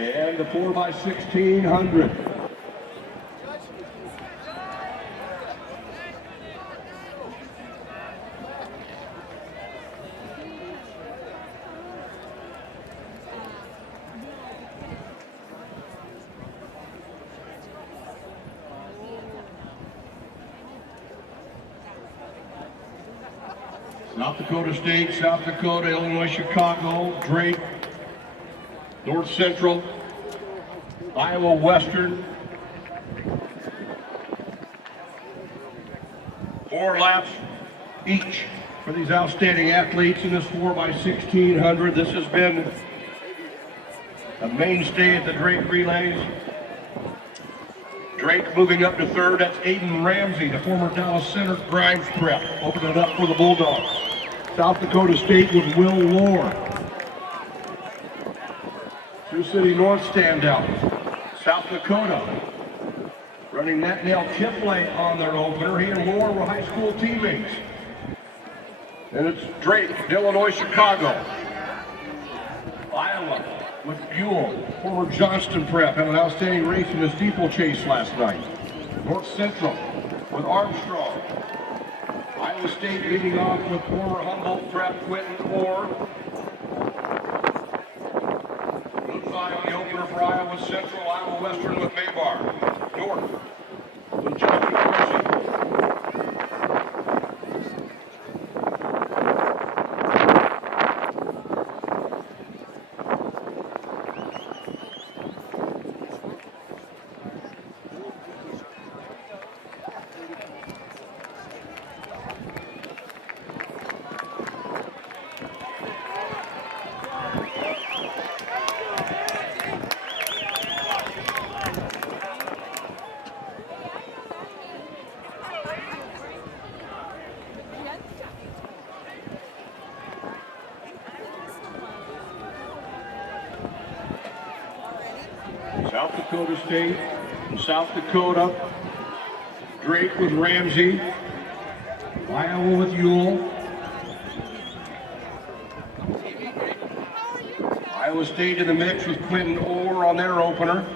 And the 4x1600. South Dakota State, South Dakota, Illinois, Chicago, Drake, North Central, Iowa Western. 4 laps each for these outstanding athletes in this 4x1600. This has been a mainstay at the Drake Relays. Drake moving up to third. That's Aiden Ramsey, the former Dallas Center Grimes prep, opening it up for the Bulldogs. South Dakota State with Will Lohr. Sioux City North standout. South Dakota running that nail Chipley on their opener. He and Lohr were high school teammates. And it's Drake, Illinois, Chicago. Iowa with Buell, former Johnston prep, had an outstanding race in the steeplechase last night. North Central with Armstrong. Iowa State leading off with former Humboldt prep Quentin Orr. Bullseye on the opener for Iowa Central, Iowa Western with Maybar. North with Justin Kersey. South Dakota State, South Dakota, Drake with Ramsey, Iowa with Ewell, Iowa State in the mix with Quentin Orr on their opener.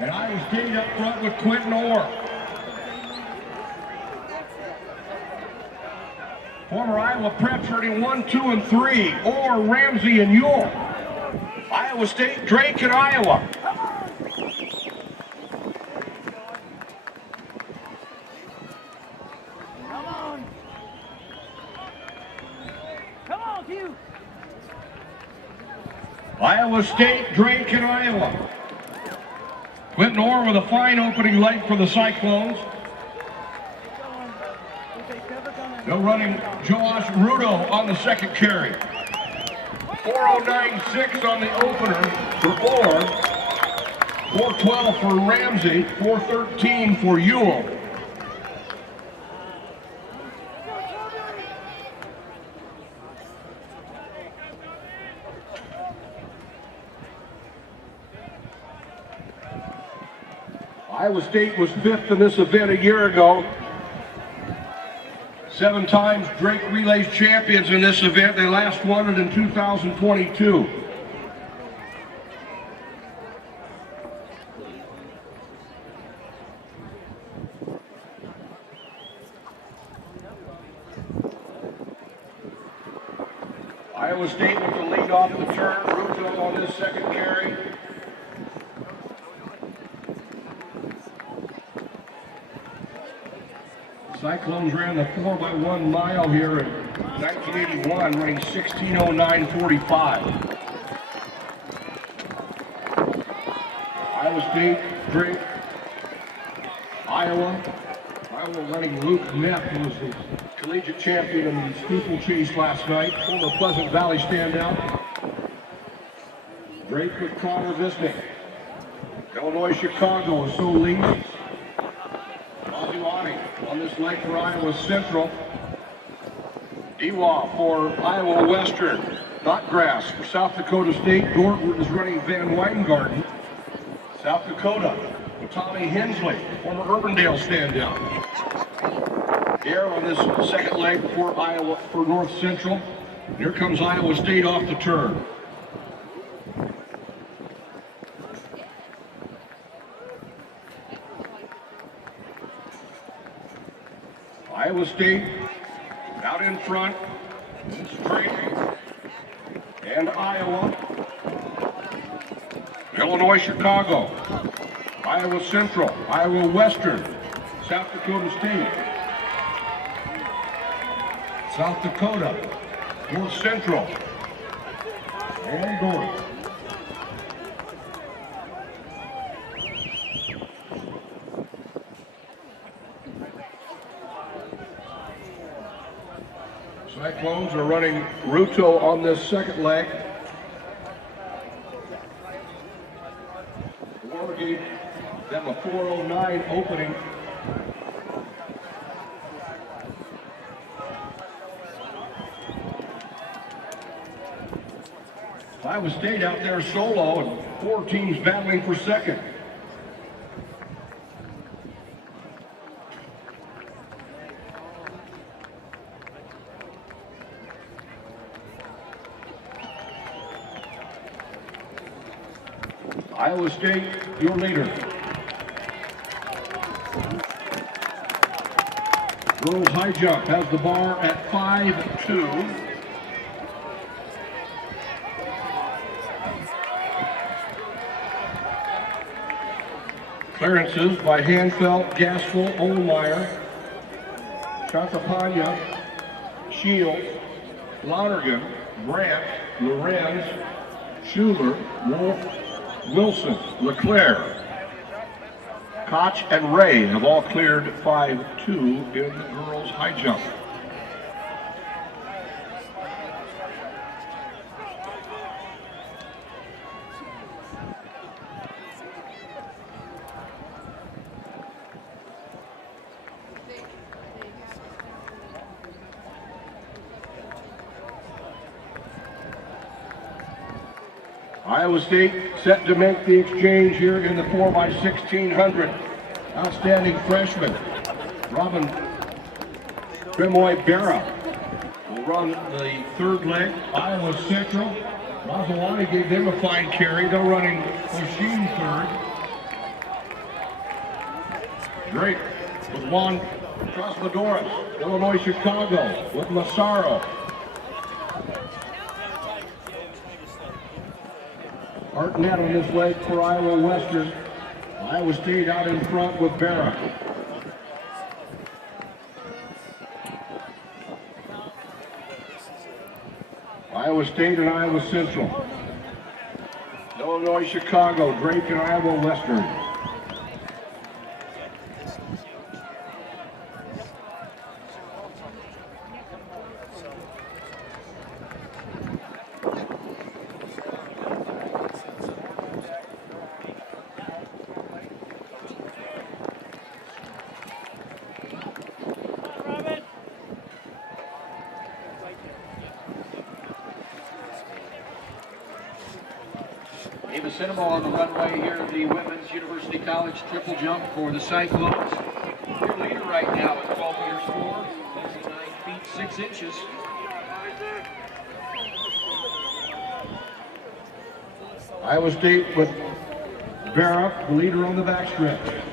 And Iowa State up front with Quentin Orr. Former Iowa preps running 1, 2, and 3. Orr, Ramsey, and Ewell. Iowa State, Drake, and Iowa. Come on, Hugh. Iowa State, Drake, and Iowa. Quentin Orr with a fine opening leg for the Cyclones. They're running Josh Rudo on the second carry. 4:09.6 on the opener for Orr. 4:12 for Ramsey. 4:13 for Ewell. Iowa State was 5th in this event a year ago. 7 times Drake Relays champions in this event. They last won it in 2022. Iowa State with the lead off the turn. Ruto on this second carry. Cyclones ran the 4x1 mile here in 1981, running 16:09.45. Iowa State, Drake. Iowa running Luke Neff, who was the collegiate champion in the steeplechase last night, former Pleasant Valley standout. Drake with Connor Visnick. Illinois Chicago is Solis. Mazuani on this leg for Iowa Central. Ewa for Iowa Western. Notgrass for South Dakota State. Dortmund is running Van Weingarten. South Dakota, Tommy Hensley, former Urbandale standout. Here on this second leg for Iowa, for North Central. Here comes Iowa State off the turn. Iowa State out in front. It's Drake and Iowa. Illinois Chicago. Iowa Central. Iowa Western. South Dakota State. South Dakota. North Central. And North. Cyclones are running Ruto on this second leg. Wargate, them a 4:09 opening. Iowa State out there solo and 4 teams battling for second. Iowa State, your leader. Girls high jump has the bar at 5'2". Clearances by Hanfeld, Gaskell, Ohlmeyer, Champagnat, Shields, Lonergan, Brandt, Lorenz, Schuler, Wolf, Wilson, Leclerc, Koch, and Ray have all cleared 5'2" in girls high jump. Iowa State set to make the exchange here in the 4x1600. Outstanding freshman, Robin Grimoy-Berra will run the third leg. Iowa Central, Mazzolani gave them a fine carry. They're running Machine third. Drake with Juan Trasmadoras. Illinois Chicago with Massaro. Hartnett on this leg for Iowa Western. Iowa State out in front with Berra. Iowa State and Iowa Central. Illinois Chicago, Drake and Iowa Western. Ava Cinema on the runway here at the Women's University College triple jump for the Cyclones. Your leader right now at 12 meters 4, 9 feet 6 inches. Iowa State with Berra, the leader on the backstretch.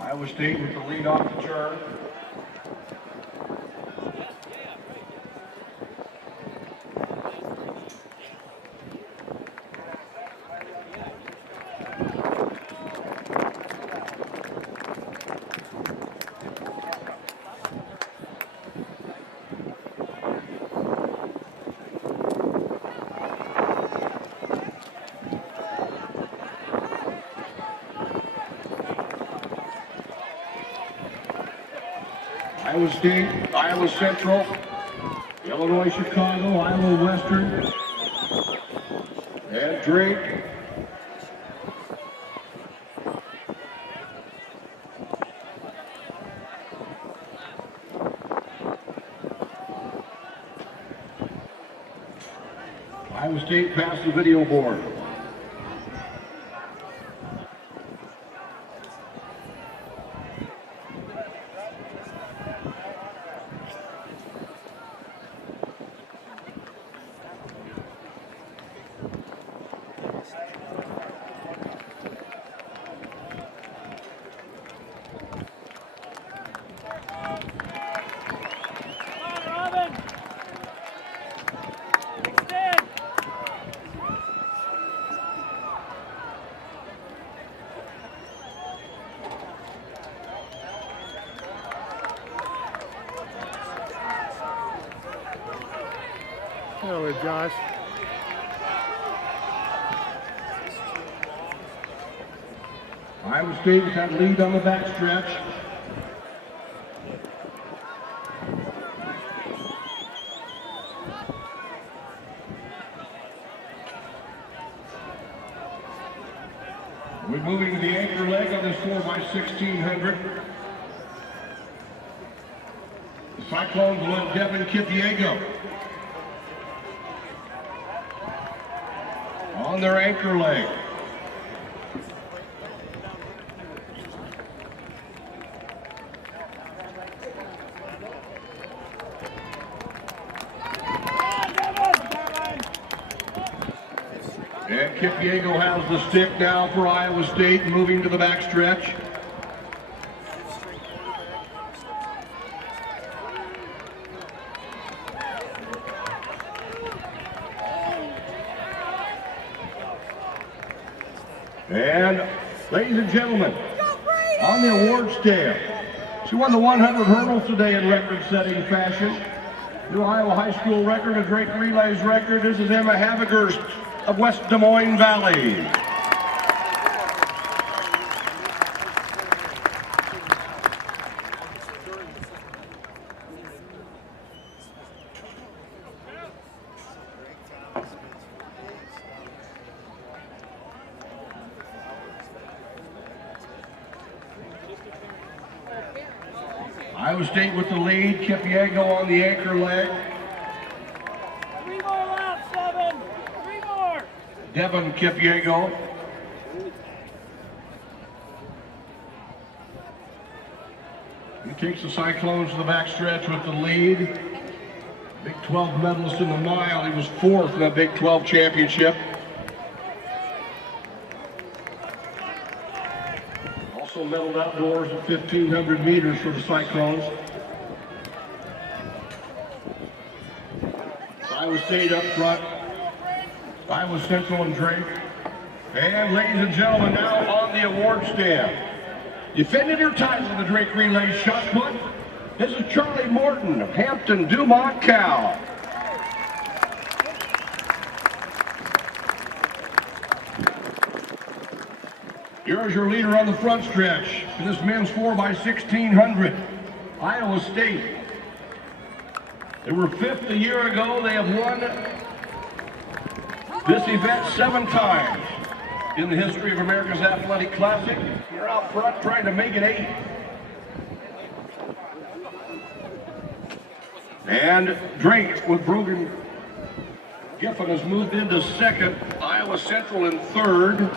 Iowa State with the lead off the turn. Iowa State, Iowa Central, Illinois Chicago, Iowa Western, and Drake. Iowa State passed the video board. Hello, Josh. Iowa State has had lead on the backstretch. We're moving to the anchor leg on this 4x1600. The Cyclones will let Devin Kipiego on their anchor leg. And Kipiego has the stick now for Iowa State, moving to the backstretch. And ladies and gentlemen, on the award stand, she won the 100 hurdles today in record-setting fashion. New Iowa High School record, a Drake Relays record. This is Emma Havigers of West Des Moines Valley. Iowa State with the lead, Kipiego on the anchor leg. 3 more laps, Devin. 3 more. Devin Kipiego. He takes the Cyclones to the backstretch with the lead. Big 12 medalist in the mile. He was 4th in the Big 12 championship. Also medaled outdoors at 1,500 meters for the Cyclones. Iowa State up front. Iowa Central and Drake. And ladies and gentlemen, now on the award stand. Defending her title in the Drake Relay shot put. This is Charlie Morton of Hampton Dumont, Cal. Here's your leader on the front stretch in this men's 4x1600, Iowa State. They were 5th a year ago. They have won this event 7 times in the history of America's Athletic Classic. They're out front trying to make it 8. And Drake with Brogan Giffen has moved into 2nd, Iowa Central in 3rd.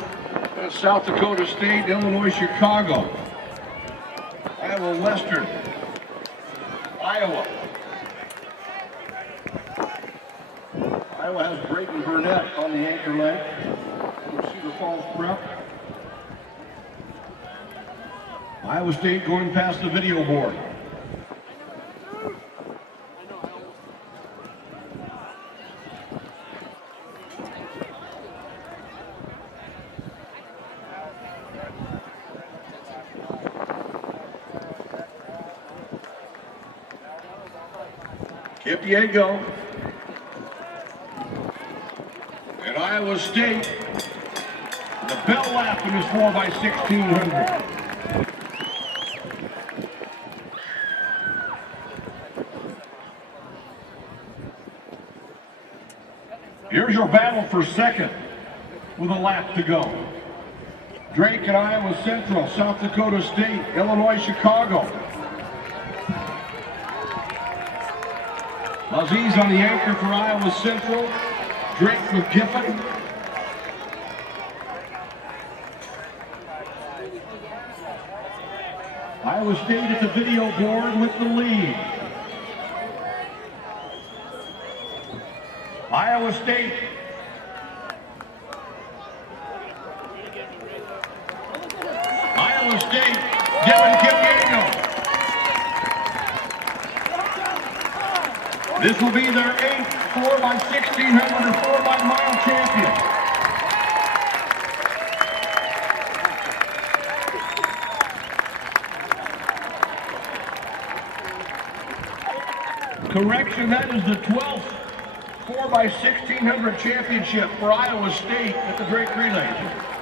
South Dakota State, Illinois, Chicago, Iowa Western, Iowa. Iowa has Brayton Burnett on the anchor leg for Cedar Falls Prep. Iowa State going past the video board. Kipiego and Iowa State, the bell lap in this 4x1600. Here's your battle for second with a lap to go. Drake and Iowa Central, South Dakota State, Illinois, Chicago. Aziz on the anchor for Iowa Central, Drake with Giffen. Iowa State at the video board with the lead. Iowa State. Iowa State, Devin Kipyego. This will be their 8th 4x1600 or 4-mile champion. Correction, that is the 12th 4x1600 championship for Iowa State at the Drake Relay.